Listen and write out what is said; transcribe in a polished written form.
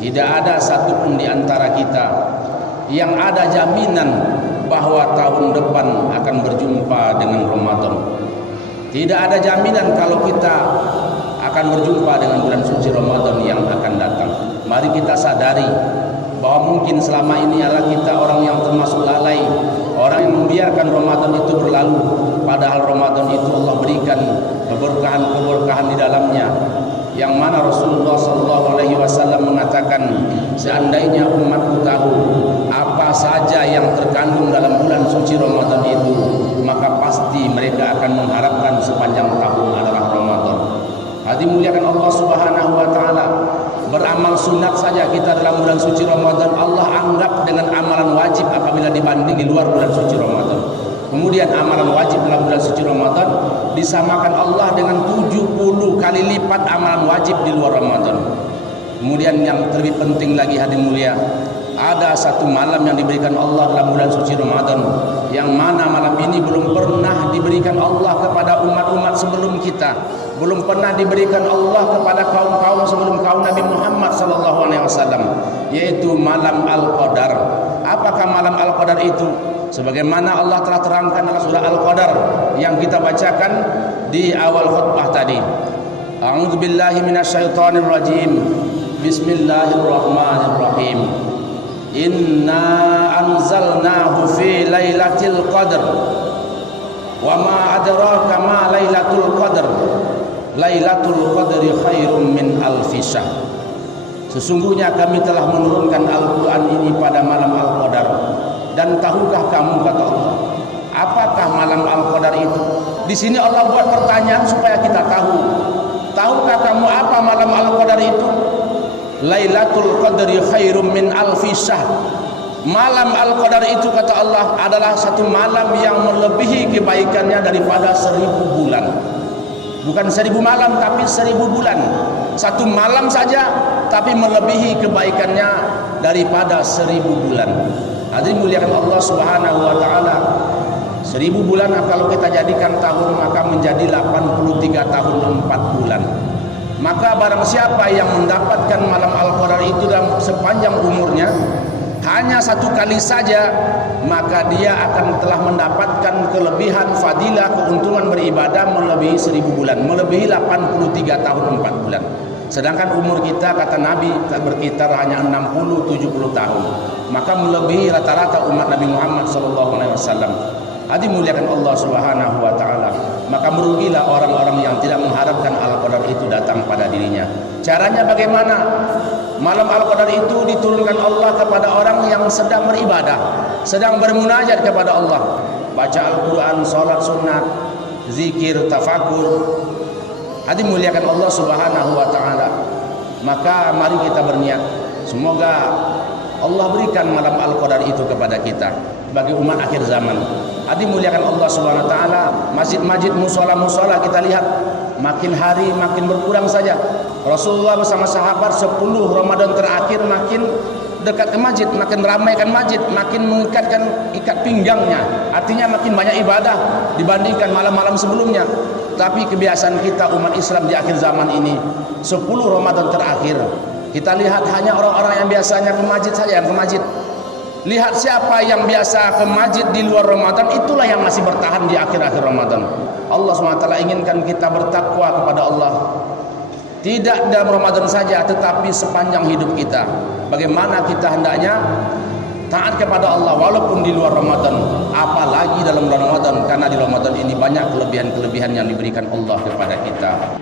Tidak ada satupun di antara kita yang ada jaminan bahwa tahun depan akan berjumpa dengan Ramadan. Tidak ada jaminan kalau kita akan berjumpa dengan bulan suci Ramadan yang akan datang. Mari kita sadari bahwa mungkin selama ini adalah kita orang yang termasuk lalai, orang yang membiarkan Ramadan itu berlalu, padahal Ramadan itu Allah berikan keberkahan-keberkahan di dalamnya, yang mana Rasulullah SAW mengatakan, seandainya umatku tahu apa saja yang terkandung dalam bulan suci Ramadan itu, maka pasti mereka akan mengharapkan sepanjang tahun adalah Ramadan. Hadi muliakan Allah Subhanahu wa taala. Beramal sunat saja kita dalam bulan suci Ramadan Allah anggap dengan amalan wajib apabila dibanding di luar bulan suci Ramadan. Kemudian amalan wajib dalam bulan suci Ramadan disamakan Allah dengan 70 kali lipat amalan wajib di luar Ramadan. Kemudian yang lebih penting lagi hadirin mulia, ada satu malam yang diberikan Allah dalam bulan suci Ramadan, yang mana malam ini belum pernah diberikan Allah kepada umat-umat sebelum kita, belum pernah diberikan Allah kepada kaum-kaum sebelum kaum Nabi Muhammad SAW, yaitu malam Al-Qadar. Apakah malam Al-Qadar itu? Sebagaimana Allah telah terangkan dalam surah Al-Qadar yang kita bacakan di awal khutbah tadi. A'udzubillahi minasyaitonirrajim. Bismillahirrahmanirrahim. Inna anzalnahu fi lailatul qadr. Wa ma adraka ma lailatul qadr. Lailatul qadri khairum min alfi syahr. Sesungguhnya kami telah menurunkan Al-Qur'an ini pada malam Al-Qadar. Dan tahukah kamu, kata Allah, apakah malam Al-Qadar itu? Di sini Allah buat pertanyaan supaya kita tahu. Tahukah kamu apa malam Al-Qadar itu? Lailatul Qadri khairum min alfi syahr. Malam Al-Qadar itu, kata Allah, adalah satu malam yang melebihi kebaikannya daripada 1000 bulan. Bukan 1000 malam, tapi 1000 bulan. Satu malam saja, tapi melebihi kebaikannya daripada 1000 bulan. Hadirin muliakan Allah Subhanahu wa taala. 1000 bulan kalau kita jadikan tahun, maka menjadi 83 tahun 4 bulan. Maka barang siapa yang mendapatkan malam Al-Qadar itu dalam sepanjang umurnya hanya satu kali saja, maka dia akan telah mendapatkan kelebihan fadilah, keuntungan beribadah melebihi 1000 bulan, melebihi 83 tahun 4 bulan. Sedangkan umur kita, kata Nabi, berkitar hanya 60-70 tahun, maka melebihi rata-rata umat Nabi Muhammad SAW. Hadi muliakan Allah Subhanahu wa taala. Maka merugilah orang-orang yang tidak mengharapkan Al-Qadar itu datang pada dirinya. Caranya bagaimana? Malam Al-Qadar itu diturunkan Allah kepada orang yang sedang beribadah, sedang bermunajat kepada Allah, baca Al-Qur'an, salat sunat, zikir, tafakur. Hadi muliakan Allah Subhanahu wa taala. Maka mari kita berniat, semoga Allah berikan malam Al-Qadar itu kepada kita bagi umat akhir zaman. Hadi muliakan Allah Subhanahu wa taala. Masjid-masjid, musola-musola kita lihat makin hari makin berkurang saja. Rasulullah bersama sahabat 10 Ramadan terakhir makin dekat ke masjid, makin ramaikan masjid, makin mengikatkan ikat pinggangnya. Artinya makin banyak ibadah dibandingkan malam-malam sebelumnya. Tapi kebiasaan kita umat Islam di akhir zaman ini, 10 Ramadan terakhir, kita lihat hanya orang-orang yang biasanya ke masjid saja yang ke masjid. Lihat siapa yang biasa ke masjid di luar Ramadan, itulah yang masih bertahan di akhir-akhir Ramadan. Allah SWT inginkan kita bertakwa kepada Allah, tidak dalam Ramadan saja, tetapi sepanjang hidup kita. Bagaimana kita hendaknya taat kepada Allah walaupun di luar Ramadan, apalagi dalam bulan Ramadan, karena di Ramadan ini banyak kelebihan-kelebihan yang diberikan Allah kepada kita.